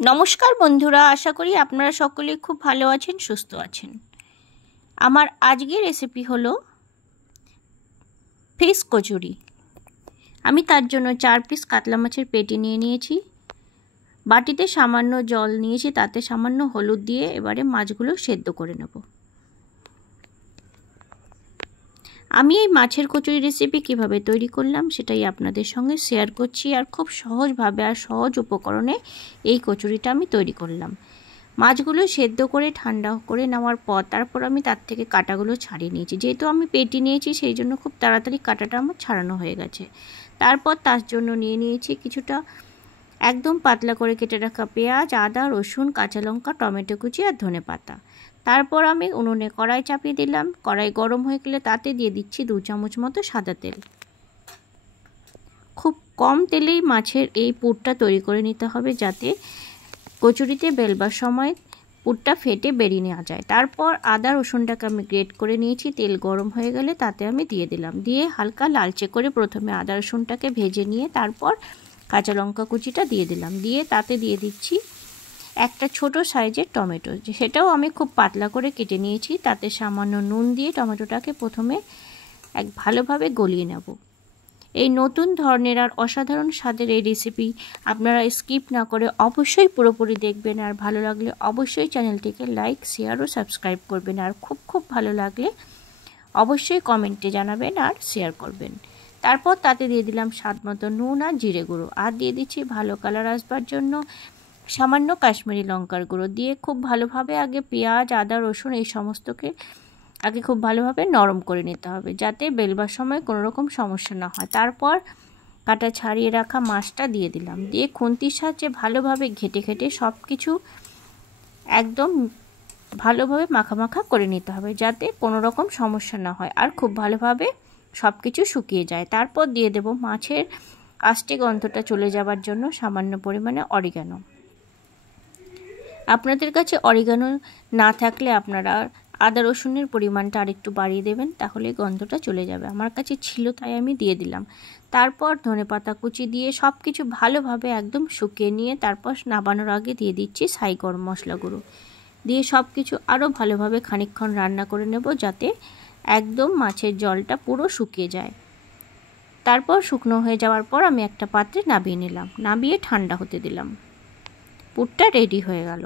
নমস্কার বন্ধুরা, আশা করি আপনারা সকলেই খুব ভালো আছেন, সুস্থ আছেন। আমার আজকের রেসিপি হলো ফিশ কচুরি। আমি তার জন্য 4 পিস কাতলা মাছের পেটি নিয়ে নিয়েছি। বাটিতে সামান্য জল নিয়েছি, তাতে সামান্য হলুদ দিয়ে এবারে মাছগুলো সেদ্ধ করে নেব। আমি এই মাছের কচুরি রেসিপি কিভাবে তৈরি করলাম সেটাই আপনাদের সঙ্গে শেয়ার করছি। আর খুব সহজভাবে আর সহজ উপকরণে এই কচুরিটা আমি তৈরি করলাম। মাছগুলো সেদ্ধ করে ঠান্ডা করে নেওয়ার পর তারপর আমি তার থেকে কাঁটাগুলো ছাড়িয়ে নিয়েছি। যেহেতু আমি পেটি নিয়েছি সেই জন্য খুব তাড়াতাড়ি কাঁটাটা আমার ছাড়ানো হয়ে গেছে। তারপর তার জন্য নিয়ে নিয়েছি কিছুটা একদম পাতলা করে কেটে রাখা পেঁয়াজ, আদা, রসুন, কাঁচা লঙ্কা, টমেটো কুচি আর ধনেপাতা। তারপর আমি উনুনে কড়াই চাপিয়ে দিলাম। কড়াই গরম হয়ে গেলে তাতে দিয়ে দিচ্ছি 2 চামচ মতো সাদা তেল। খুব কম তেলেই মাছের এই পুরটা তৈরি করে নিতে হবে, যাতে কচুরিতে বেলবার সময় পুরটা ফেটে বেরিয়ে নেওয়া যায়। তারপর আদা রসুনটাকে আমি গ্রেট করে নিয়েছি। তেল গরম হয়ে গেলে তাতে আমি দিয়ে দিলাম। দিয়ে হালকা লালচে করে প্রথমে আদা রসুনটাকে ভেজে নিয়ে তারপর কাঁচা লঙ্কা কুচিটা দিয়ে দিলাম। দিয়ে তাতে দিয়ে দিচ্ছি একটা ছোট সাইজের টমেটো, সেটাও আমি খুব পাতলা করে কেটে নিয়েছি। তাতে সামান্য নুন দিয়ে টমেটোটাকে প্রথমে ভালোভাবে গলিয়ে নেব। এই নতুন ধরনের আর অসাধারণ স্বাদের এই রেসিপি আপনারা স্কিপ না করে অবশ্যই পুরোপুরি দেখবেন। আর ভালো লাগলে অবশ্যই চ্যানেলটিকে লাইক, শেয়ার ও সাবস্ক্রাইব করবেন। আর খুব ভালো লাগলে অবশ্যই কমেন্টে জানাবেন আর শেয়ার করবেন। তারপর তাতে দিয়ে দিলাম স্বাদ মতো নুন আর জিরে গুঁড়ো, আর দিয়ে দিচ্ছি ভালো কালার আসবার জন্য সামান্য কাশ্মীরি লঙ্কার গুঁড়ো। দিয়ে খুব ভালোভাবে আগে পেঁয়াজ, আদা, রসুন এই সমস্তকে আগে খুব ভালোভাবে নরম করে নিতে হবে, যাতে বেলবার সময় কোনো রকম সমস্যা না হয়। তারপর কাটা ছাড়িয়ে রাখা মাছটা দিয়ে দিলাম। দিয়ে খুন্তির সাহায্যে ভালোভাবে ঘেটে সব কিছু একদম ভালোভাবে মাখা করে নিতে হবে, যাতে কোনো রকম সমস্যা না হয় আর খুব ভালোভাবে সব কিছু শুকিয়ে যায়। তারপর দিয়ে দেব মাছের আষ্টে গন্ধটা চলে যাবার জন্য সামান্য পরিমাণে অরিগানো। আপনাদের কাছে অরিগানো না থাকলে আপনারা আদা রসুনের পরিমাণটা আরেকটু বাড়িয়ে দেবেন, তাহলে গন্ধটা চলে যাবে। আমার কাছে ছিল তাই আমি দিয়ে দিলাম। তারপর ধনেপাতা কুচি দিয়ে সব কিছু ভালোভাবে একদম শুকিয়ে নিয়ে তারপর নামানোর আগে দিয়ে দিচ্ছি ছাই গরম মশলা গুঁড়ো। দিয়ে সব কিছু আরও ভালোভাবে খানিকক্ষণ রান্না করে নেব, যাতে একদম মাছের জলটা পুরো শুকিয়ে যায়। তারপর শুকনো হয়ে যাওয়ার পর আমি একটা পাত্রে নামিয়ে নিলাম। নামিয়ে ঠান্ডা হতে দিলাম। পুরটা রেডি হয়ে গেল।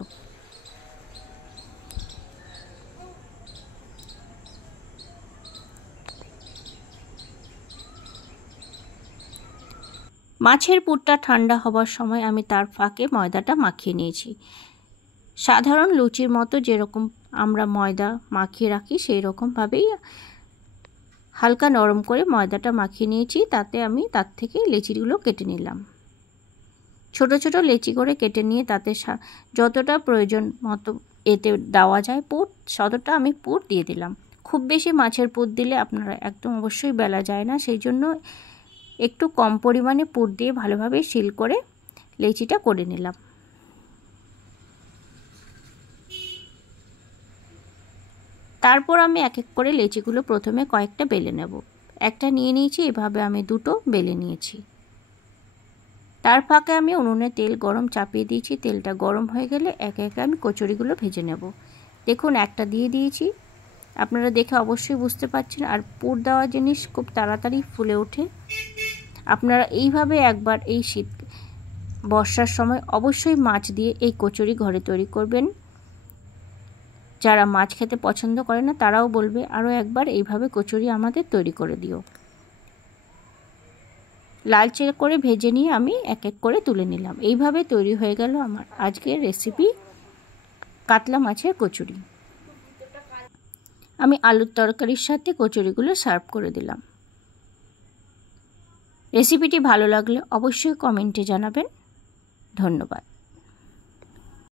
মাছের পুরটা ঠান্ডা হবার সময় আমি তার ফাঁকে ময়দাটা মাখিয়ে নিয়েছি। সাধারণ লুচির মতো যেরকম আমরা ময়দা মাখিয়ে রাখি সেই রকমভাবেই হালকা নরম করে ময়দাটা মাখিয়ে নিয়েছি। তাতে আমি তার থেকে লেচিগুলো কেটে নিলাম। ছোট ছোট লেচি করে কেটে নিয়ে তাতে যতটা প্রয়োজন মতো এতে দেওয়া যায় পুর, ততটা আমি পুর দিয়ে দিলাম। খুব বেশি মাছের পুর দিলে আপনারা একদম অবশ্যই বেলা যায় না, সেই জন্য একটু কম পরিমাণে পুর দিয়ে ভালোভাবে সিল করে লেচিটা করে নিলাম। তারপর আমি এক এক করে লেচিগুলো প্রথমে কয়েকটা বেলে নেব। একটা নিয়ে নিয়েছি, এভাবে আমি দুটো বেলে নিয়েছি। তার ফাঁকে আমি উনুনে তেল গরম চাপিয়ে দিয়েছি। তেলটা গরম হয়ে গেলে একে একে আমি কচুরিগুলো ভেজে নেব। দেখুন একটা দিয়ে দিয়েছি, আপনারা দেখে অবশ্যই বুঝতে পারছেন। আর পুর দেওয়া জিনিস খুব তাড়াতাড়ি ফুলে ওঠে। আপনারা এইভাবে একবার এই বর্ষার সময় অবশ্যই মাছ দিয়ে এই কচুরি ঘরে তৈরি করবেন। যারা মাছ খেতে পছন্দ করে না তারাও বলবে আরও একবার এইভাবে কচুরি আমাদের তৈরি করে দিও। লালচে করে ভেজে নিয়ে আমি এক এক করে তুলে নিলাম। এইভাবে তৈরি হয়ে গেল আমার আজকের রেসিপি কাতলা মাছের কচুরি। আমি আলুর তরকারির সাথে কচুরিগুলো সার্ভ করে দিলাম। রেসিপিটি ভালো লাগলে অবশ্যই কমেন্টে জানাবেন। ধন্যবাদ।